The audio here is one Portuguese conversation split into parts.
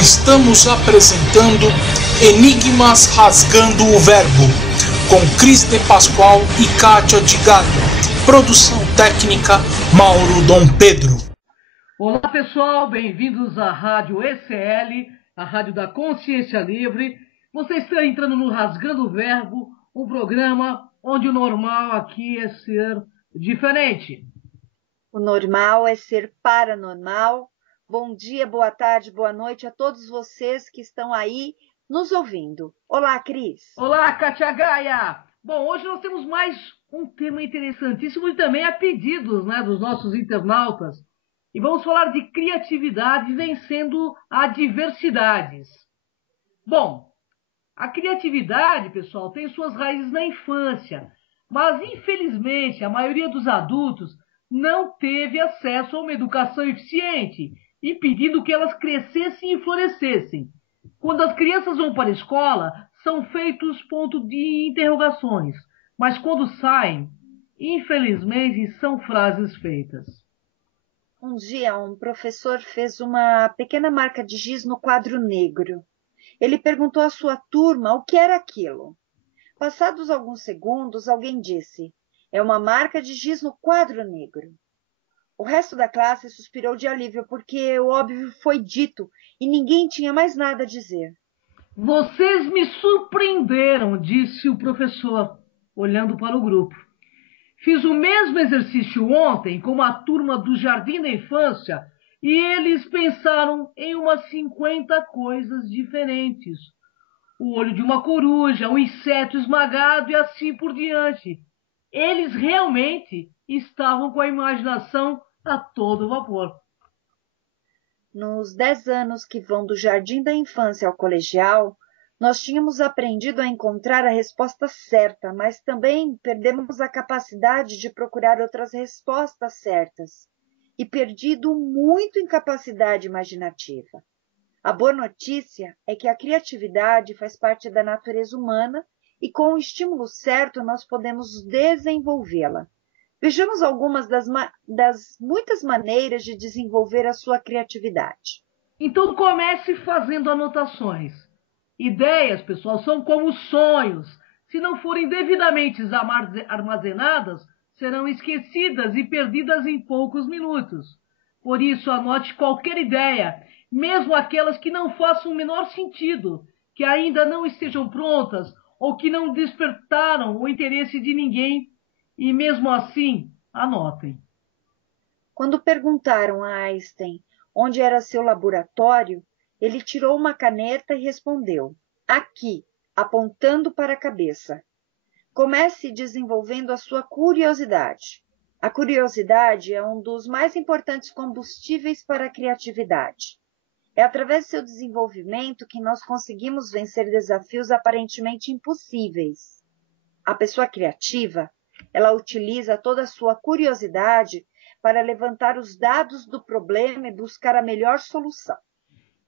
Estamos apresentando Enigmas Rasgando o Verbo, com Cris de Pascoal e Kátia de Galho. Produção técnica Mauro Dom Pedro. Olá pessoal, bem-vindos à Rádio ECL, a Rádio da Consciência Livre. Você está entrando no Rasgando o Verbo, um programa onde o normal aqui é ser diferente. O normal é ser paranormal. Bom dia, boa tarde, boa noite a todos vocês que estão aí nos ouvindo. Olá, Cris. Olá, Kátia Gaia. Bom, hoje nós temos mais um tema interessantíssimo e também a pedidos, dos nossos internautas. E vamos falar de criatividade vencendo adversidades. Bom, a criatividade, pessoal, tem suas raízes na infância, mas infelizmente a maioria dos adultos não teve acesso a uma educação eficiente, impedindo que elas crescessem e florescessem. Quando as crianças vão para a escola, são feitos ponto de interrogações, mas quando saem, infelizmente, são frases feitas. Um dia, um professor fez uma pequena marca de giz no quadro negro. Ele perguntou à sua turma o que era aquilo. Passados alguns segundos, alguém disse: "É uma marca de giz no quadro negro." O resto da classe suspirou de alívio, porque o óbvio foi dito e ninguém tinha mais nada a dizer. Vocês me surpreenderam, disse o professor, olhando para o grupo. Fiz o mesmo exercício ontem com uma turma do Jardim da Infância e eles pensaram em umas 50 coisas diferentes. O olho de uma coruja, um inseto esmagado e assim por diante. Eles realmente estavam com a imaginação a todo vapor. Nos 10 anos que vão do jardim da infância ao colegial, nós tínhamos aprendido a encontrar a resposta certa, mas também perdemos a capacidade de procurar outras respostas certas e perdido muito em capacidade imaginativa. A boa notícia é que a criatividade faz parte da natureza humana e com o estímulo certo nós podemos desenvolvê-la. Vejamos algumas das muitas maneiras de desenvolver a sua criatividade. Então comece fazendo anotações. Ideias, pessoal, são como sonhos. Se não forem devidamente armazenadas, serão esquecidas e perdidas em poucos minutos. Por isso, anote qualquer ideia, mesmo aquelas que não façam o menor sentido, que ainda não estejam prontas ou que não despertaram o interesse de ninguém. E mesmo assim, anotem. Quando perguntaram a Einstein onde era seu laboratório, ele tirou uma caneta e respondeu: "Aqui", apontando para a cabeça. Comece desenvolvendo a sua curiosidade. A curiosidade é um dos mais importantes combustíveis para a criatividade. É através do seu desenvolvimento que nós conseguimos vencer desafios aparentemente impossíveis. A pessoa criativa, ela utiliza toda a sua curiosidade para levantar os dados do problema e buscar a melhor solução.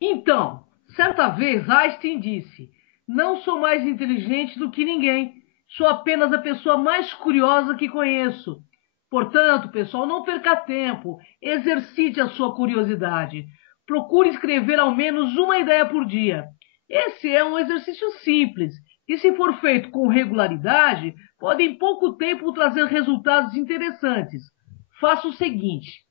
Então, certa vez Einstein disse: "Não sou mais inteligente do que ninguém, sou apenas a pessoa mais curiosa que conheço." Portanto, pessoal, não perca tempo, exercite a sua curiosidade. Procure escrever ao menos uma ideia por dia. Esse é um exercício simples e, se for feito com regularidade, pode em pouco tempo trazer resultados interessantes. Faça o seguinte: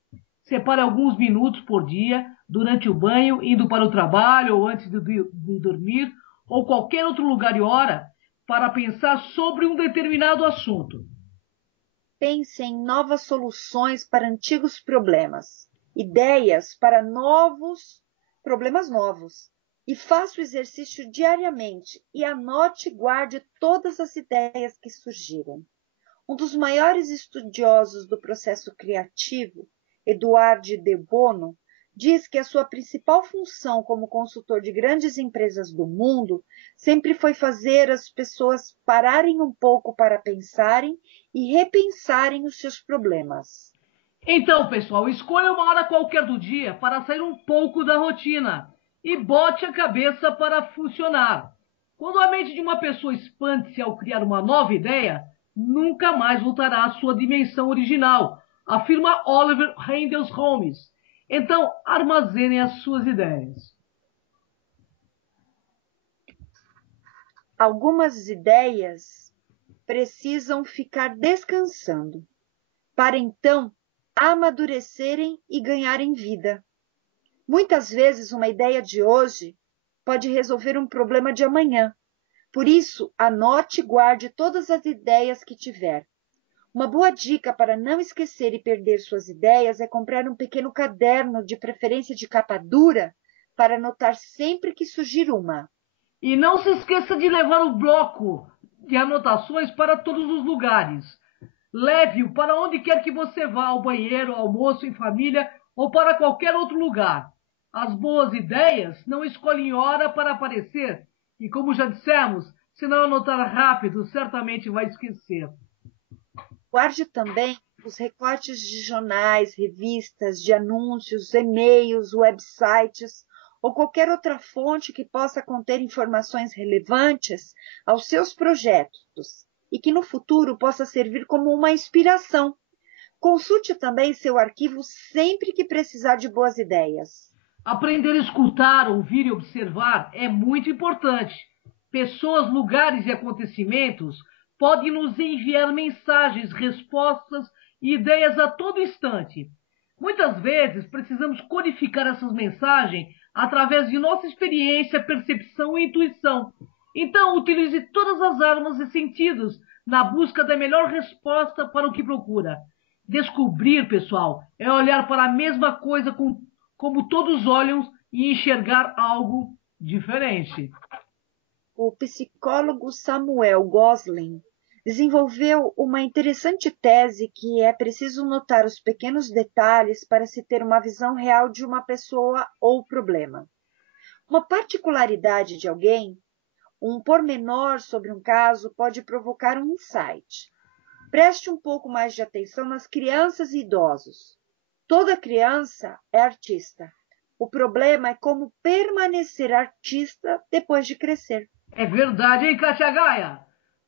separe alguns minutos por dia, durante o banho, indo para o trabalho ou antes de dormir, ou qualquer outro lugar e hora, para pensar sobre um determinado assunto. Pense em novas soluções para antigos problemas, ideias para problemas novos. E faça o exercício diariamente e anote e guarde todas as ideias que surgirem. Um dos maiores estudiosos do processo criativo, Edouard de Bono, diz que a sua principal função como consultor de grandes empresas do mundo sempre foi fazer as pessoas pararem um pouco para pensarem e repensarem os seus problemas. Então, pessoal, escolha uma hora qualquer do dia para sair um pouco da rotina e bote a cabeça para funcionar. Quando a mente de uma pessoa expande-se ao criar uma nova ideia, nunca mais voltará à sua dimensão original, afirma Oliver Wendell Holmes. Então, armazenem as suas ideias. Algumas ideias precisam ficar descansando, para então amadurecerem e ganharem vida. Muitas vezes, uma ideia de hoje pode resolver um problema de amanhã. Por isso, anote e guarde todas as ideias que tiver. Uma boa dica para não esquecer e perder suas ideias é comprar um pequeno caderno, de preferência de capa dura, para anotar sempre que surgir uma. E não se esqueça de levar o bloco de anotações para todos os lugares. Leve-o para onde quer que você vá, ao banheiro, ao almoço, em família ou para qualquer outro lugar. As boas ideias não escolhem hora para aparecer e, como já dissemos, se não anotar rápido, certamente vai esquecer. Guarde também os recortes de jornais, revistas, de anúncios, e-mails, websites ou qualquer outra fonte que possa conter informações relevantes aos seus projetos e que no futuro possa servir como uma inspiração. Consulte também seu arquivo sempre que precisar de boas ideias. Aprender a escutar, ouvir e observar é muito importante. Pessoas, lugares e acontecimentos podem nos enviar mensagens, respostas e ideias a todo instante. Muitas vezes precisamos codificar essas mensagens através de nossa experiência, percepção e intuição. Então, utilize todas as armas e sentidos na busca da melhor resposta para o que procura. Descobrir, pessoal, é olhar para a mesma coisa como todos olham e enxergar algo diferente. O psicólogo Samuel Gosling desenvolveu uma interessante tese que é preciso notar os pequenos detalhes para se ter uma visão real de uma pessoa ou problema. Uma particularidade de alguém, um pormenor sobre um caso pode provocar um insight. Preste um pouco mais de atenção nas crianças e idosos. Toda criança é artista. O problema é como permanecer artista depois de crescer. É verdade, hein, Katia Gaia?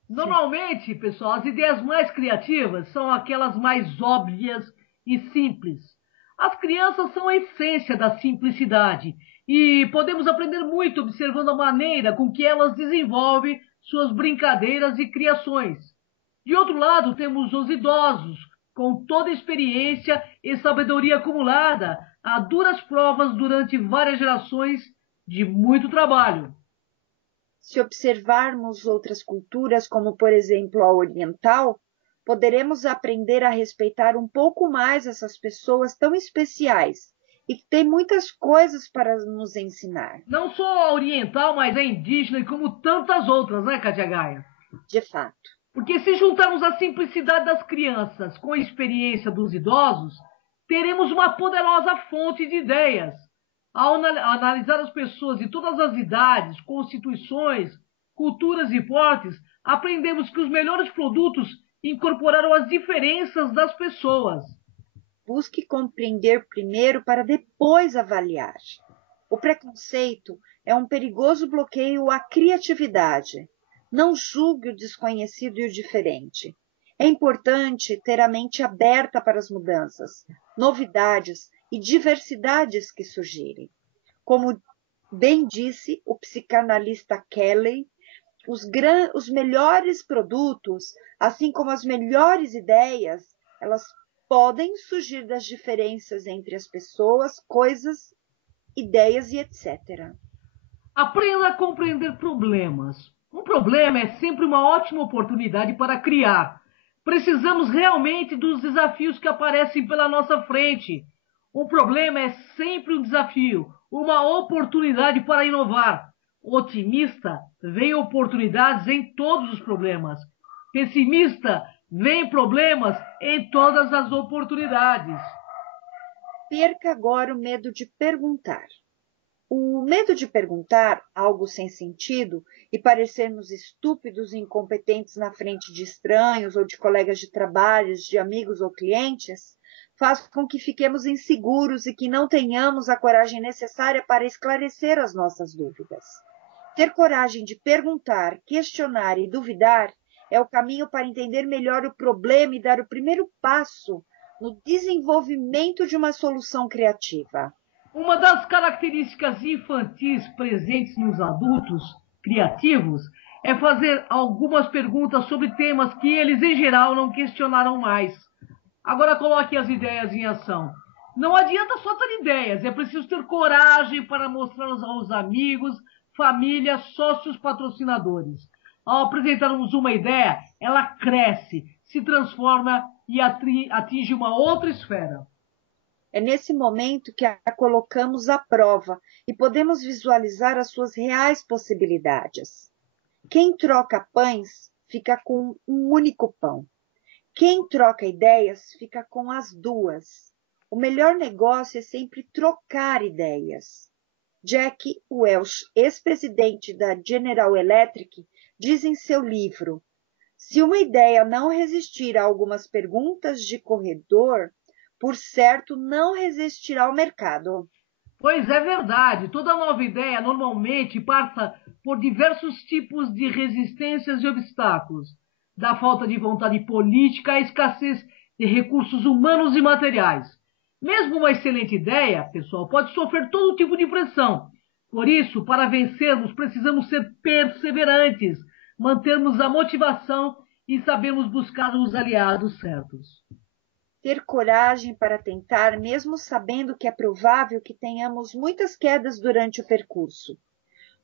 Normalmente, pessoal, as ideias mais criativas são aquelas mais óbvias e simples. As crianças são a essência da simplicidade e podemos aprender muito observando a maneira com que elas desenvolvem suas brincadeiras e criações. De outro lado, temos os idosos, com toda a experiência e sabedoria acumulada a duras provas durante várias gerações de muito trabalho. Se observarmos outras culturas, como por exemplo a oriental, poderemos aprender a respeitar um pouco mais essas pessoas tão especiais e que têm muitas coisas para nos ensinar. Não só a oriental, mas a indígena e como tantas outras, né, Katia Gaia? De fato. Porque se juntarmos a simplicidade das crianças com a experiência dos idosos, teremos uma poderosa fonte de ideias. Ao analisar as pessoas de todas as idades, constituições, culturas e portes, aprendemos que os melhores produtos incorporaram as diferenças das pessoas. Busque compreender primeiro para depois avaliar. O preconceito é um perigoso bloqueio à criatividade. Não julgue o desconhecido e o diferente. É importante ter a mente aberta para as mudanças, novidades e diversidades que surgirem. Como bem disse o psicanalista Kelly, os melhores produtos, assim como as melhores ideias, elas podem surgir das diferenças entre as pessoas, coisas, ideias e etc. Aprenda a compreender problemas. Um problema é sempre uma ótima oportunidade para criar. Precisamos realmente dos desafios que aparecem pela nossa frente. Um problema é sempre um desafio, uma oportunidade para inovar. Otimista, vê oportunidades em todos os problemas. Pessimista, vê problemas em todas as oportunidades. Perca agora o medo de perguntar. O medo de perguntar algo sem sentido e parecermos estúpidos e incompetentes na frente de estranhos ou de colegas de trabalho, de amigos ou clientes, faz com que fiquemos inseguros e que não tenhamos a coragem necessária para esclarecer as nossas dúvidas. Ter coragem de perguntar, questionar e duvidar é o caminho para entender melhor o problema e dar o primeiro passo no desenvolvimento de uma solução criativa. Uma das características infantis presentes nos adultos criativos é fazer algumas perguntas sobre temas que eles, em geral, não questionaram mais. Agora coloque as ideias em ação. Não adianta só ter ideias, é preciso ter coragem para mostrá-las aos amigos, família, sócios, patrocinadores. Ao apresentarmos uma ideia, ela cresce, se transforma e atinge uma outra esfera. É nesse momento que a colocamos à prova e podemos visualizar as suas reais possibilidades. Quem troca pães fica com um único pão. Quem troca ideias fica com as duas. O melhor negócio é sempre trocar ideias. Jack Welch, ex-presidente da General Electric, diz em seu livro: se uma ideia não resistir a algumas perguntas de corredor, por certo não resistirá ao mercado. Pois é verdade, toda nova ideia normalmente passa por diversos tipos de resistências e obstáculos, da falta de vontade política à escassez de recursos humanos e materiais. Mesmo uma excelente ideia, pessoal, pode sofrer todo tipo de pressão. Por isso, para vencermos, precisamos ser perseverantes, mantermos a motivação e sabermos buscar os aliados certos. Ter coragem para tentar, mesmo sabendo que é provável que tenhamos muitas quedas durante o percurso.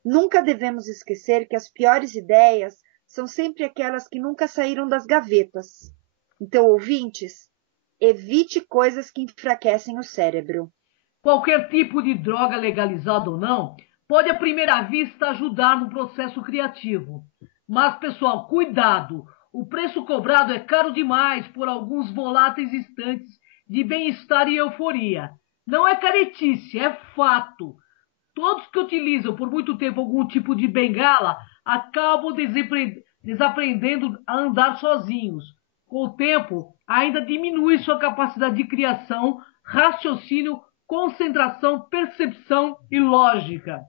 Nunca devemos esquecer que as piores ideias são sempre aquelas que nunca saíram das gavetas. Então, ouvintes, evite coisas que enfraquecem o cérebro. Qualquer tipo de droga legalizada ou não pode à primeira vista ajudar no processo criativo. Mas, pessoal, cuidado! O preço cobrado é caro demais por alguns voláteis instantes de bem-estar e euforia. Não é caretice, é fato. Todos que utilizam por muito tempo algum tipo de bengala acabam desaprendendo a andar sozinhos. Com o tempo, ainda diminui sua capacidade de criação, raciocínio, concentração, percepção e lógica.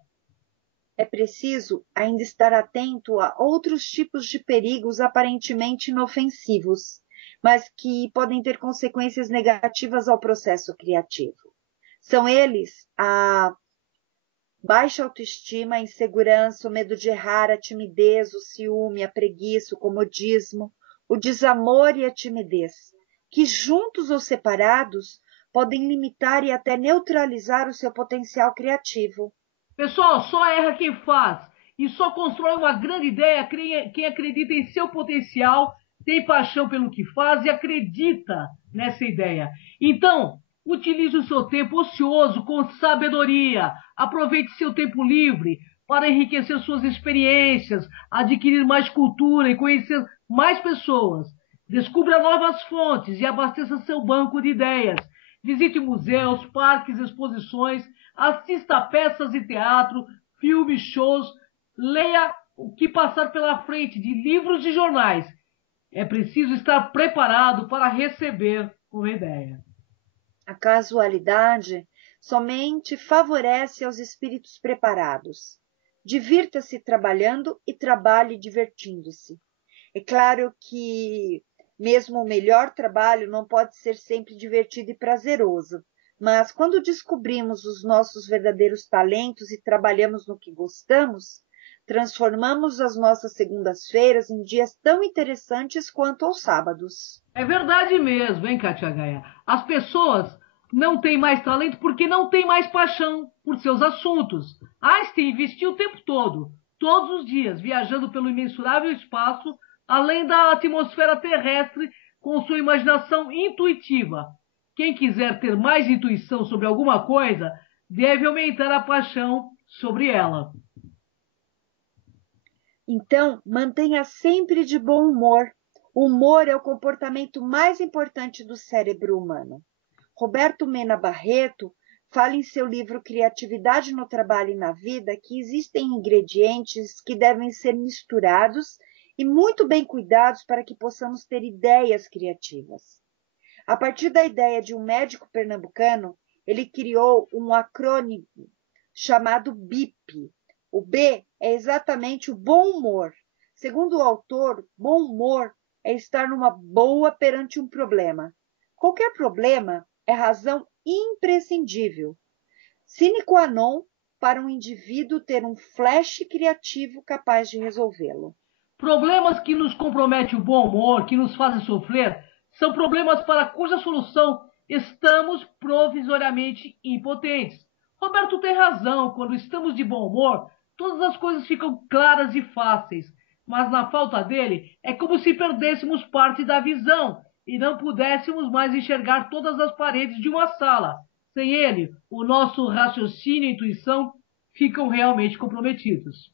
É preciso ainda estar atento a outros tipos de perigos aparentemente inofensivos, mas que podem ter consequências negativas ao processo criativo. São eles a baixa autoestima, a insegurança, o medo de errar, a timidez, o ciúme, a preguiça, o comodismo, o desamor e a timidez, que juntos ou separados podem limitar e até neutralizar o seu potencial criativo. Pessoal, só erra quem faz e só constrói uma grande ideia quem acredita em seu potencial, tem paixão pelo que faz e acredita nessa ideia. Então, utilize o seu tempo ocioso com sabedoria. Aproveite seu tempo livre para enriquecer suas experiências, adquirir mais cultura e conhecer mais pessoas. Descubra novas fontes e abasteça seu banco de ideias. Visite museus, parques, exposições, assista a peças de teatro, filmes, shows, leia o que passar pela frente de livros e jornais. É preciso estar preparado para receber uma ideia. A casualidade somente favorece aos espíritos preparados. Divirta-se trabalhando e trabalhe divertindo-se. É claro que mesmo o melhor trabalho não pode ser sempre divertido e prazeroso, mas quando descobrimos os nossos verdadeiros talentos e trabalhamos no que gostamos, transformamos as nossas segundas-feiras em dias tão interessantes quanto os sábados. É verdade mesmo, hein, Katia Gaia? As pessoas não têm mais talento porque não têm mais paixão por seus assuntos. Einstein investiu o tempo todo, todos os dias, viajando pelo imensurável espaço, além da atmosfera terrestre, com sua imaginação intuitiva. Quem quiser ter mais intuição sobre alguma coisa, deve aumentar a paixão sobre ela. Então, mantenha sempre de bom humor. O humor é o comportamento mais importante do cérebro humano. Roberto Mena Barreto fala em seu livro Criatividade no Trabalho e na Vida que existem ingredientes que devem ser misturados e muito bem cuidados para que possamos ter ideias criativas. A partir da ideia de um médico pernambucano, ele criou um acrônimo chamado BIP. O B é exatamente o bom humor. Segundo o autor, bom humor é estar numa boa perante um problema. Qualquer problema é razão imprescindível, sine qua non para um indivíduo ter um flash criativo capaz de resolvê-lo. Problemas que nos comprometem o bom humor, que nos fazem sofrer, são problemas para cuja solução estamos provisoriamente impotentes. Roberto tem razão, quando estamos de bom humor, todas as coisas ficam claras e fáceis, mas na falta dele é como se perdêssemos parte da visão e não pudéssemos mais enxergar todas as paredes de uma sala. Sem ele, o nosso raciocínio e intuição ficam realmente comprometidos.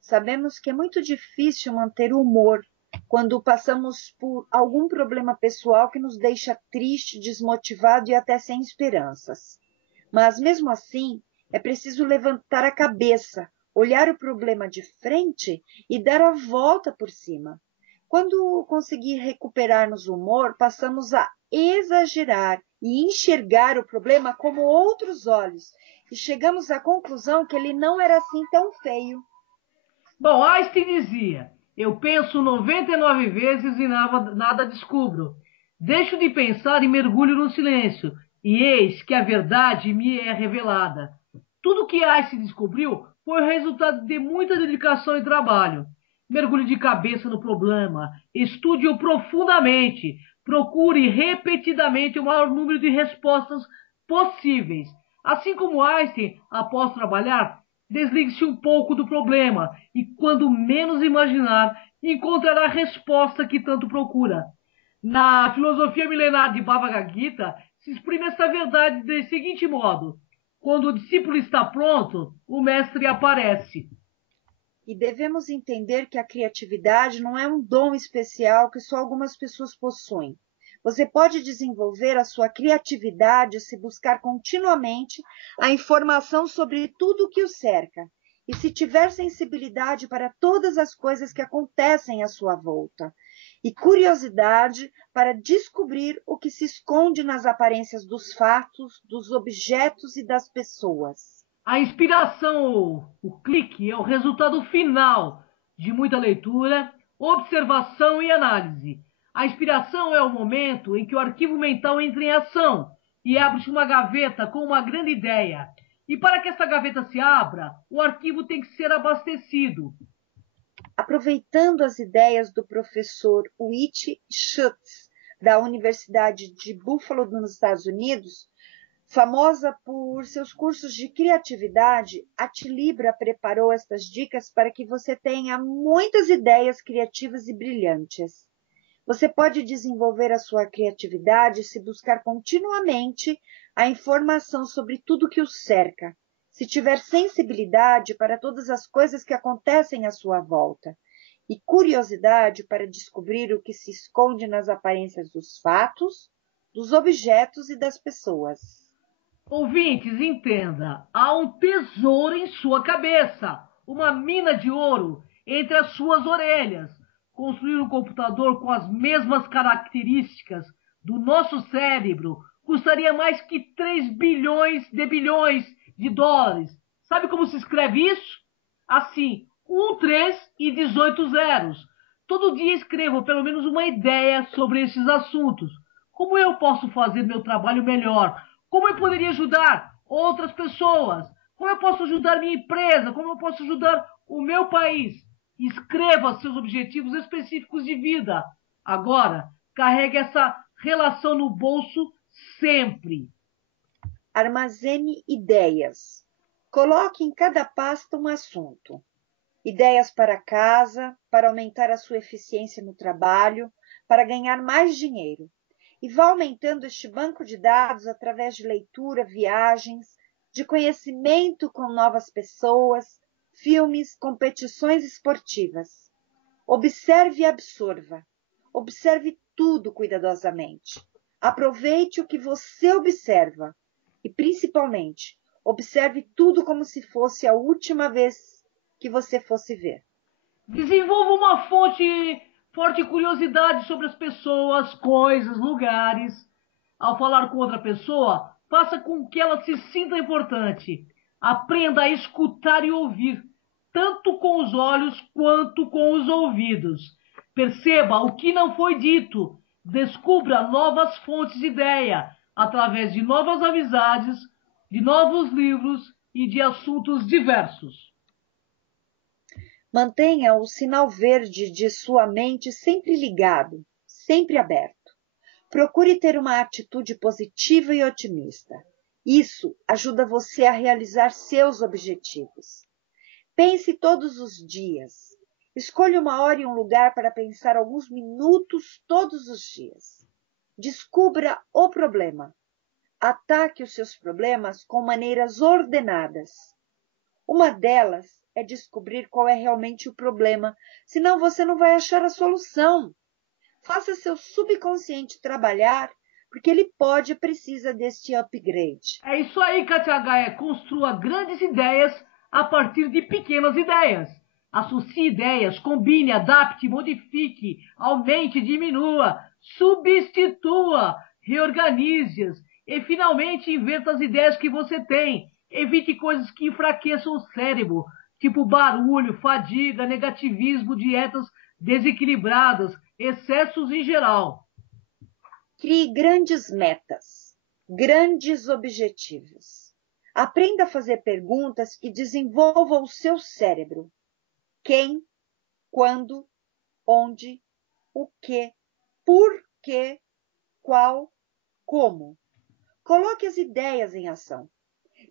Sabemos que é muito difícil manter o humor quando passamos por algum problema pessoal que nos deixa triste, desmotivado e até sem esperanças. Mas, mesmo assim, é preciso levantar a cabeça, olhar o problema de frente e dar a volta por cima. Quando conseguir recuperar-nos o humor, passamos a exagerar e enxergar o problema como outros olhos e chegamos à conclusão que ele não era assim tão feio. Bom, Einstein dizia: eu penso 99 vezes e nada descubro. Deixo de pensar e mergulho no silêncio, e eis que a verdade me é revelada. Tudo que Einstein descobriu foi resultado de muita dedicação e trabalho. Mergulhe de cabeça no problema, estude-o profundamente, procure repetidamente o maior número de respostas possíveis. Assim como Einstein, após trabalhar, desligue-se um pouco do problema e, quando menos imaginar, encontrará a resposta que tanto procura. Na filosofia milenar de Bhagavad Gita, se exprime esta verdade do seguinte modo: quando o discípulo está pronto, o mestre aparece. E devemos entender que a criatividade não é um dom especial que só algumas pessoas possuem. Você pode desenvolver a sua criatividade se buscar continuamente a informação sobre tudo o que o cerca e se tiver sensibilidade para todas as coisas que acontecem à sua volta e curiosidade para descobrir o que se esconde nas aparências dos fatos, dos objetos e das pessoas. A inspiração, o clique, é o resultado final de muita leitura, observação e análise. A inspiração é o momento em que o arquivo mental entra em ação e abre-se uma gaveta com uma grande ideia. E para que essa gaveta se abra, o arquivo tem que ser abastecido. Aproveitando as ideias do professor Whit Schutz, da Universidade de Buffalo, nos Estados Unidos, famosa por seus cursos de criatividade, a Tilibra preparou estas dicas para que você tenha muitas ideias criativas e brilhantes. Você pode desenvolver a sua criatividade se buscar continuamente a informação sobre tudo que o cerca, se tiver sensibilidade para todas as coisas que acontecem à sua volta e curiosidade para descobrir o que se esconde nas aparências dos fatos, dos objetos e das pessoas. Ouvintes, entenda, há um tesouro em sua cabeça, uma mina de ouro entre as suas orelhas. Construir um computador com as mesmas características do nosso cérebro custaria mais que 3 bilhões de dólares. Sabe como se escreve isso? Assim, 13 e 18 zeros. Todo dia escrevo pelo menos uma ideia sobre esses assuntos. Como eu posso fazer meu trabalho melhor? Como eu poderia ajudar outras pessoas? Como eu posso ajudar minha empresa? Como eu posso ajudar o meu país? Escreva seus objetivos específicos de vida. Agora, carregue essa relação no bolso sempre. Armazene ideias. Coloque em cada pasta um assunto. Ideias para casa, para aumentar a sua eficiência no trabalho, para ganhar mais dinheiro. E vá aumentando este banco de dados através de leitura, viagens, de conhecimento com novas pessoas, filmes, competições esportivas. Observe e absorva. Observe tudo cuidadosamente. Aproveite o que você observa e, principalmente, observe tudo como se fosse a última vez que você fosse ver. Desenvolva uma forte curiosidade sobre as pessoas, coisas, lugares. Ao falar com outra pessoa, faça com que ela se sinta importante. Aprenda a escutar e ouvir, tanto com os olhos quanto com os ouvidos. Perceba o que não foi dito. Descubra novas fontes de ideia através de novas amizades, de novos livros, e de assuntos diversos. Mantenha o sinal verde de sua mente sempre ligado, sempre aberto. Procure ter uma atitude positiva e otimista. Isso ajuda você a realizar seus objetivos. Pense todos os dias. Escolha uma hora e um lugar para pensar alguns minutos todos os dias. Descubra o problema. Ataque os seus problemas com maneiras ordenadas. Uma delas é descobrir qual é realmente o problema, senão você não vai achar a solução. Faça seu subconsciente trabalhar, porque ele pode e precisa deste upgrade. É isso aí, Katia Gaia. Construa grandes ideias a partir de pequenas ideias. Associe ideias, combine, adapte, modifique, aumente, diminua, substitua, reorganize-as e finalmente inventa as ideias que você tem. Evite coisas que enfraqueçam o cérebro, tipo barulho, fadiga, negativismo, dietas desequilibradas, excessos em geral. Crie grandes metas, grandes objetivos. Aprenda a fazer perguntas que desenvolvam o seu cérebro. Quem, quando, onde, o que, por quê, qual, como. Coloque as ideias em ação.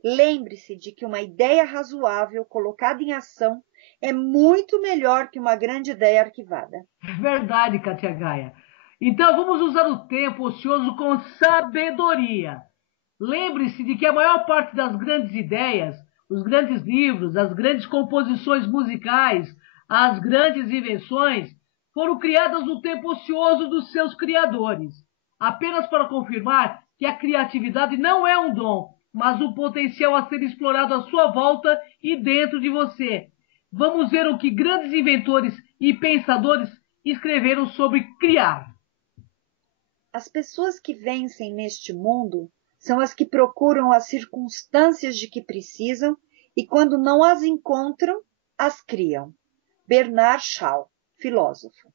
Lembre-se de que uma ideia razoável colocada em ação é muito melhor que uma grande ideia arquivada. É verdade, Katia Gaia. Então vamos usar o tempo ocioso com sabedoria. Lembre-se de que a maior parte das grandes ideias, os grandes livros, as grandes composições musicais, as grandes invenções foram criadas no tempo ocioso dos seus criadores. Apenas para confirmar que a criatividade não é um dom, mas um potencial a ser explorado à sua volta e dentro de você. Vamos ver o que grandes inventores e pensadores escreveram sobre criar. As pessoas que vencem neste mundo são as que procuram as circunstâncias de que precisam e, quando não as encontram, as criam. Bernard Shaw, filósofo.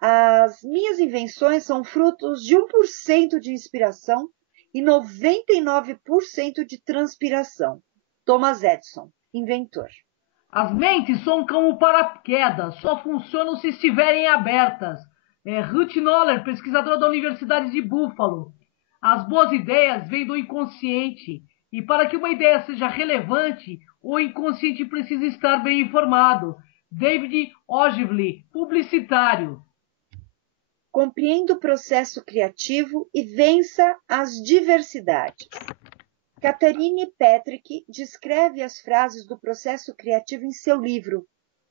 As minhas invenções são frutos de 1% de inspiração e 99% de transpiração. Thomas Edison, inventor. As mentes são como paraquedas, só funcionam se estiverem abertas. Ruth Noller, pesquisadora da Universidade de Buffalo. As boas ideias vêm do inconsciente, e para que uma ideia seja relevante, o inconsciente precisa estar bem informado. David Ogilvy, publicitário. Compreenda o processo criativo e vença as diversidades. Catherine Patrick descreve as frases do processo criativo em seu livro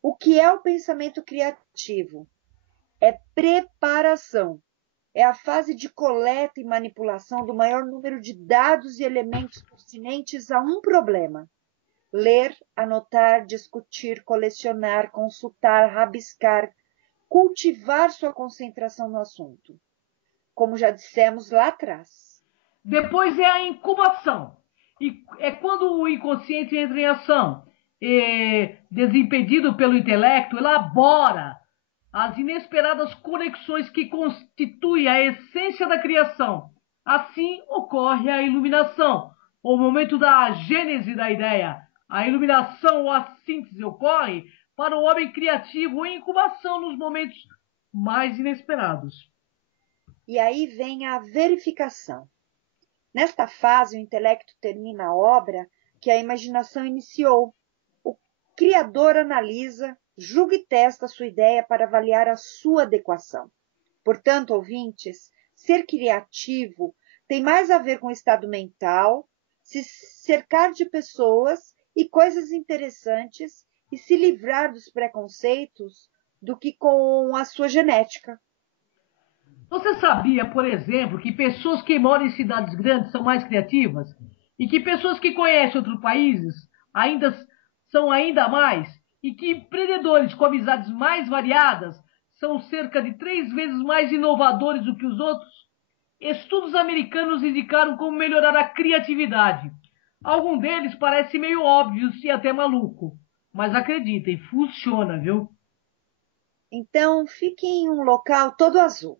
O que é o pensamento criativo? É preparação. É a fase de coleta e manipulação do maior número de dados e elementos pertinentes a um problema. Ler, anotar, discutir, colecionar, consultar, rabiscar, cultivar sua concentração no assunto. Como já dissemos lá atrás. Depois é a incubação. E é quando o inconsciente entra em ação. Desimpedido pelo intelecto, elabora as inesperadas conexões que constituem a essência da criação. Assim ocorre a iluminação, o momento da gênese da ideia. A iluminação ou a síntese ocorre para o homem criativo em incubação nos momentos mais inesperados. E aí vem a verificação. Nesta fase, o intelecto termina a obra que a imaginação iniciou. O criador analisa, julga e testa a sua ideia para avaliar a sua adequação. Portanto, ouvintes, ser criativo tem mais a ver com o estado mental, se cercar de pessoas e coisas interessantes e se livrar dos preconceitos do que com a sua genética. Você sabia, por exemplo, que pessoas que moram em cidades grandes são mais criativas? E que pessoas que conhecem outros países são ainda mais? E que empreendedores com amizades mais variadas são cerca de 3 vezes mais inovadores do que os outros? Estudos americanos indicaram como melhorar a criatividade. Algum deles parece meio óbvio e até maluco. Mas acreditem, funciona, viu? Então, fique em um local todo azul.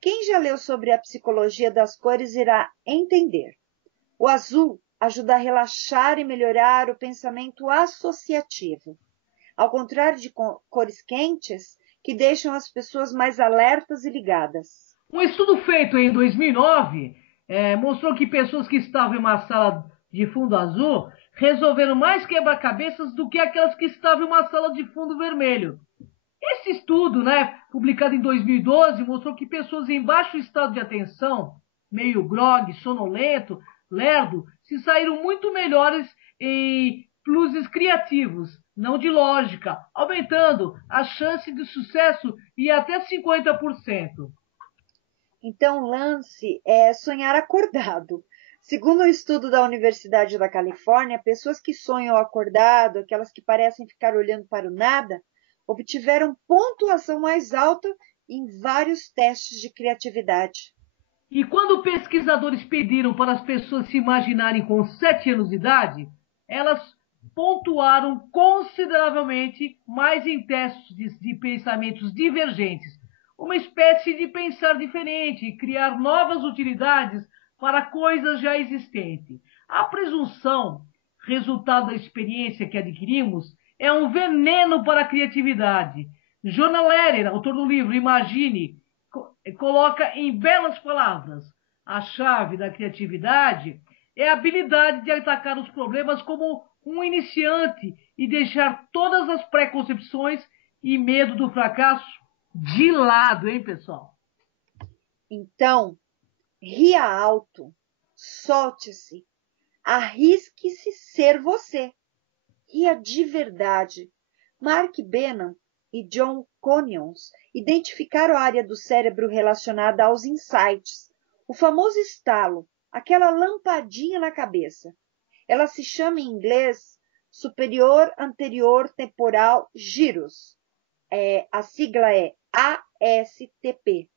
Quem já leu sobre a psicologia das cores irá entender. O azul ajuda a relaxar e melhorar o pensamento associativo, ao contrário de cores quentes, que deixam as pessoas mais alertas e ligadas. Um estudo feito em 2009 mostrou que pessoas que estavam em uma sala de fundo azul resolveram mais quebra-cabeças do que aquelas que estavam em uma sala de fundo vermelho. Esse estudo, publicado em 2012, mostrou que pessoas em baixo estado de atenção, meio grogue, sonolento, lerdo, se saíram muito melhores em pluses criativos, não de lógica, aumentando a chance de sucesso em até 50%. Então, o lance é sonhar acordado. Segundo um estudo da Universidade da Califórnia, pessoas que sonham acordado, aquelas que parecem ficar olhando para o nada, obtiveram pontuação mais alta em vários testes de criatividade. E quando pesquisadores pediram para as pessoas se imaginarem com 7 anos de idade, elas pontuaram consideravelmente mais em testes de pensamentos divergentes, uma espécie de pensar diferente e criar novas utilidades para coisas já existentes. A presunção, resultado da experiência que adquirimos, é um veneno para a criatividade. Jonah Lehrer, autor do livro Imagine, coloca em belas palavras: a chave da criatividade é a habilidade de atacar os problemas como um iniciante e deixar todas as preconcepções e medo do fracasso de lado, hein, pessoal? Então, ria alto, solte-se, arrisque-se ser você. Ria de verdade. Mark Benham e John Conyons identificaram a área do cérebro relacionada aos insights, o famoso estalo, aquela lampadinha na cabeça. Ela se chama em inglês Superior Anterior Temporal Gyrus. A sigla é ASTP.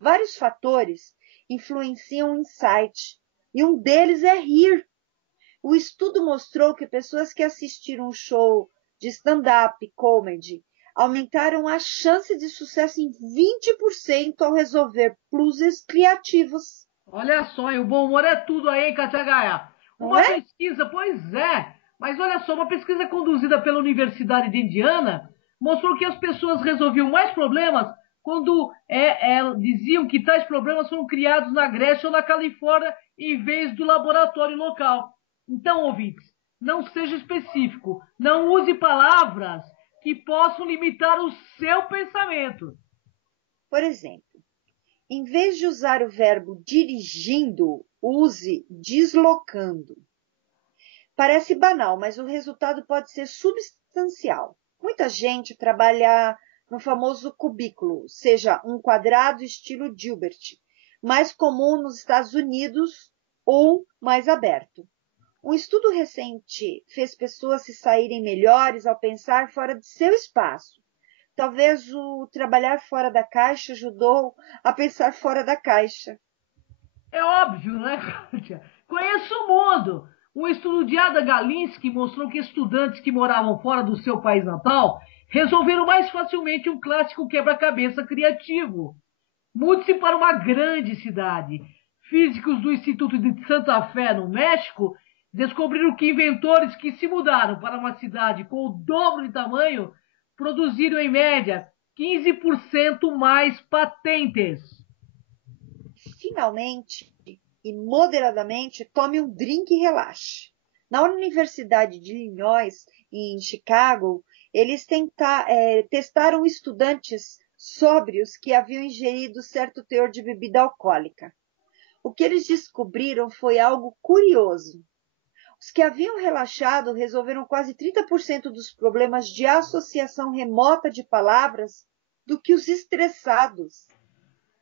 Vários fatores influenciam o insight, e um deles é rir. O estudo mostrou que pessoas que assistiram um show de stand-up comedy aumentaram a chance de sucesso em 20% ao resolver puzzles criativos. Olha só, e o bom humor é tudo aí, hein, Katia Gaia? Uma pesquisa, pois é, mas olha só, uma pesquisa conduzida pela Universidade de Indiana mostrou que as pessoas resolviam mais problemas quando diziam que tais problemas foram criados na Grécia ou na Califórnia em vez do laboratório local. Então, ouvintes, não seja específico, não use palavras que possam limitar o seu pensamento. Por exemplo, em vez de usar o verbo dirigindo, use deslocando. Parece banal, mas o resultado pode ser substancial. Muita gente trabalha no famoso cubículo, seja um quadrado estilo Gilbert, mais comum nos Estados Unidos ou mais aberto. Um estudo recente fez pessoas se saírem melhores ao pensar fora de seu espaço. Talvez o trabalhar fora da caixa ajudou a pensar fora da caixa. É óbvio, né, Kátia? Conheço o mundo. Um estudo de Ada Galinsky mostrou que estudantes que moravam fora do seu país natal resolveram mais facilmente um clássico quebra-cabeça criativo. Mude-se para uma grande cidade. Físicos do Instituto de Santa Fé, no México, descobriram que inventores que se mudaram para uma cidade com o dobro de tamanho produziram, em média, 15% mais patentes. Finalmente e moderadamente, tome um drink e relaxe. Na Universidade de Illinois, em Chicago, eles testaram estudantes sóbrios que haviam ingerido certo teor de bebida alcoólica. O que eles descobriram foi algo curioso. Os que haviam relaxado resolveram quase 30% dos problemas de associação remota de palavras do que os estressados.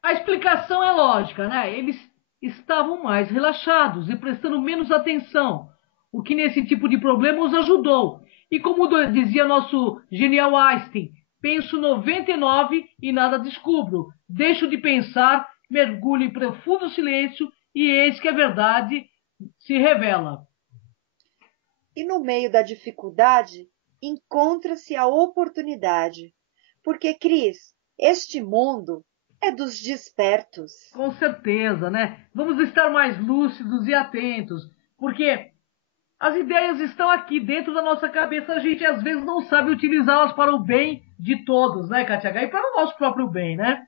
A explicação é lógica, né? Eles estavam mais relaxados e prestando menos atenção, o que nesse tipo de problema os ajudou. E como dizia nosso genial Einstein, penso 99 e nada descubro. Deixo de pensar, mergulho em profundo silêncio e eis que a verdade se revela. E no meio da dificuldade, encontra-se a oportunidade. Porque, Cris, este mundo é dos despertos. Com certeza, né? Vamos estar mais lúcidos e atentos, porque As ideias estão aqui dentro da nossa cabeça, a gente às vezes não sabe utilizá-las para o bem de todos, né, Kátia H? E para o nosso próprio bem, né?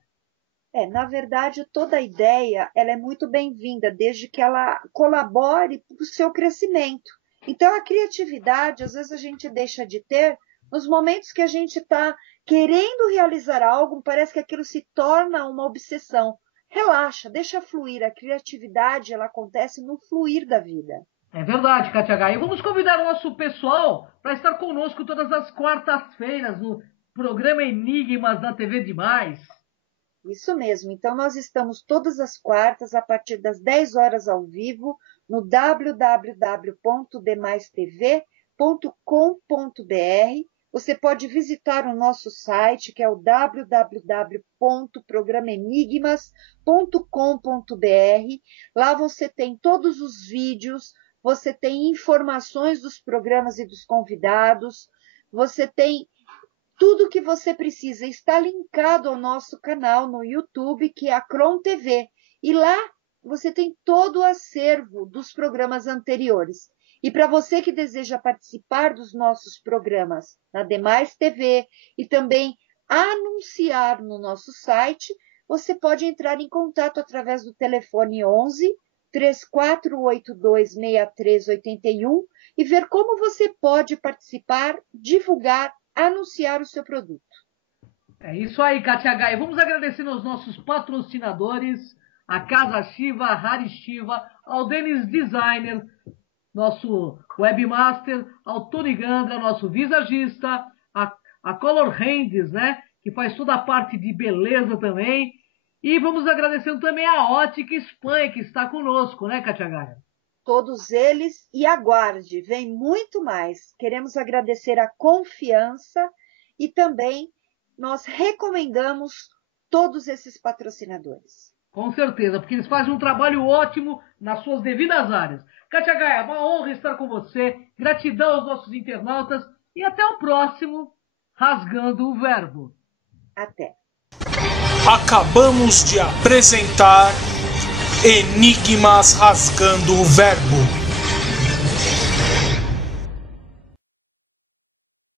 Na verdade, toda ideia ela é muito bem-vinda, desde que ela colabore para o seu crescimento. Então, a criatividade, às vezes a gente deixa de ter nos momentos que a gente está querendo realizar algo, parece que aquilo se torna uma obsessão. Relaxa, deixa fluir. A criatividade, ela acontece no fluir da vida. É verdade, Kátia H. E vamos convidar o nosso pessoal para estar conosco todas as quartas-feiras no programa Enigmas da TV Demais. Isso mesmo. Então, nós estamos todas as quartas, a partir das 10 horas ao vivo, no www.demaistv.com.br. Você pode visitar o nosso site, que é o www.programenigmas.com.br. Lá você tem todos os vídeos, você tem informações dos programas e dos convidados, você tem tudo o que você precisa. Está linkado ao nosso canal no YouTube, que é a Cron TV. E lá você tem todo o acervo dos programas anteriores. E para você que deseja participar dos nossos programas na Demais TV e também anunciar no nosso site, você pode entrar em contato através do telefone 11 3482 6381 e ver como você pode participar, divulgar, anunciar o seu produto. É isso aí, Kátia H. E vamos agradecer aos nossos patrocinadores, a Casa Shiva, a Hari Shiva, ao Denis Designer, nosso webmaster, ao Tony Gandra, nosso visagista, a Color Hands, né, que faz toda a parte de beleza também. E vamos agradecendo também a Ótica Espanha, que está conosco, né, Kátia H? Todos eles, e aguarde, vem muito mais. Queremos agradecer a confiança e também nós recomendamos todos esses patrocinadores. Com certeza, porque eles fazem um trabalho ótimo nas suas devidas áreas. Kátia H, é uma honra estar com você, gratidão aos nossos internautas e até o próximo Rasgando o Verbo. Até. Acabamos de apresentar Enigmas Rasgando o Verbo.